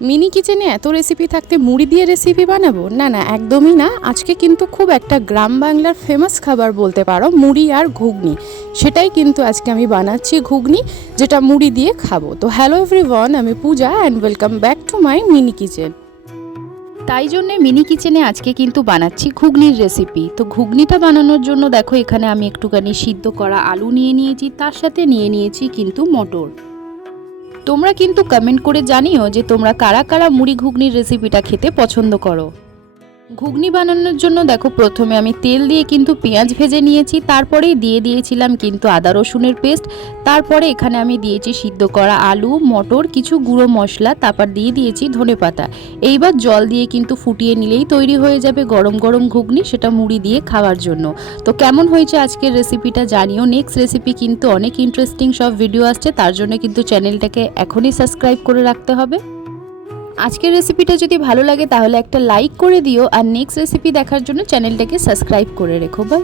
Mini কিচেনে এত recipe থাকতে মুড়ি দিয়ে রেসিপি বানাবো? না না, একদমই না। আজকে কিন্তু খুব একটা গ্রাম বাংলার ফেমাস খাবার বলতে পারো, মুড়ি আর ঘুগনি। সেটাই কিন্তু আজকে আমি বানাচ্ছি ঘুগনি, যেটা মুড়ি দিয়ে খাব। তো হ্যালো এভরিওয়ান আমি Puja and welcome back to my mini kitchen তাই জন্যে মিনি কিচেনে আজকে কিন্তু বানাচ্ছি ঘুগনির রেসিপি তো ঘুগনিটা বানানোর জন্য দেখো, এখানে আমি একটুখানি সিদ্ধ করা আলু নিয়ে নিয়েছি, তার সাথে নিয়ে নিয়েছি কিন্তু মটর। তোমরা কিন্তু কমেন্ট করে জানিও যে তোমরা কারা কারা মুড়ি ঘুগনির রেসিপিটা খেতে পছন্দ করো। ঘুগনি বানানোর জন্য দেখো প্রথমে আমি তেল দিয়ে কিন্তু পেঁয়াজ ভেজে নিয়েছি, তারপরেই দিয়ে দিয়েছিলাম কিন্তু আদা রসুনের পেস্ট, তারপরে এখানে আমি দিয়েছি সিদ্ধ করা আলু, মটর, কিছু গুঁড়ো মশলা, তারপর দিয়ে দিয়েছি ধনেপাতা এইবার জল দিয়ে কিন্তু ফুটিয়ে নিলেই তৈরি হয়ে যাবে গরম গরম ঘুগনি, সেটা মুড়ি দিয়ে খাওয়ার জন্য। তো কেমন হয়েছে আজকের রেসিপিটা জানিও নেক্সট রেসিপি কিন্তু অনেক ইন্টারেস্টিং সব ভিডিও আসছে, তার জন্য কিন্তু চ্যানেলটাকে এখনই সাবস্ক্রাইব করে রাখতে হবে। আজকের রেসিপিটা যদি ভালো লাগে, তাহলে একটা লাইক করে দিও, আর নেক্সট রেসিপি দেখার জন্য চ্যানেলটাকে সাবস্ক্রাইব করে রেখো। বাই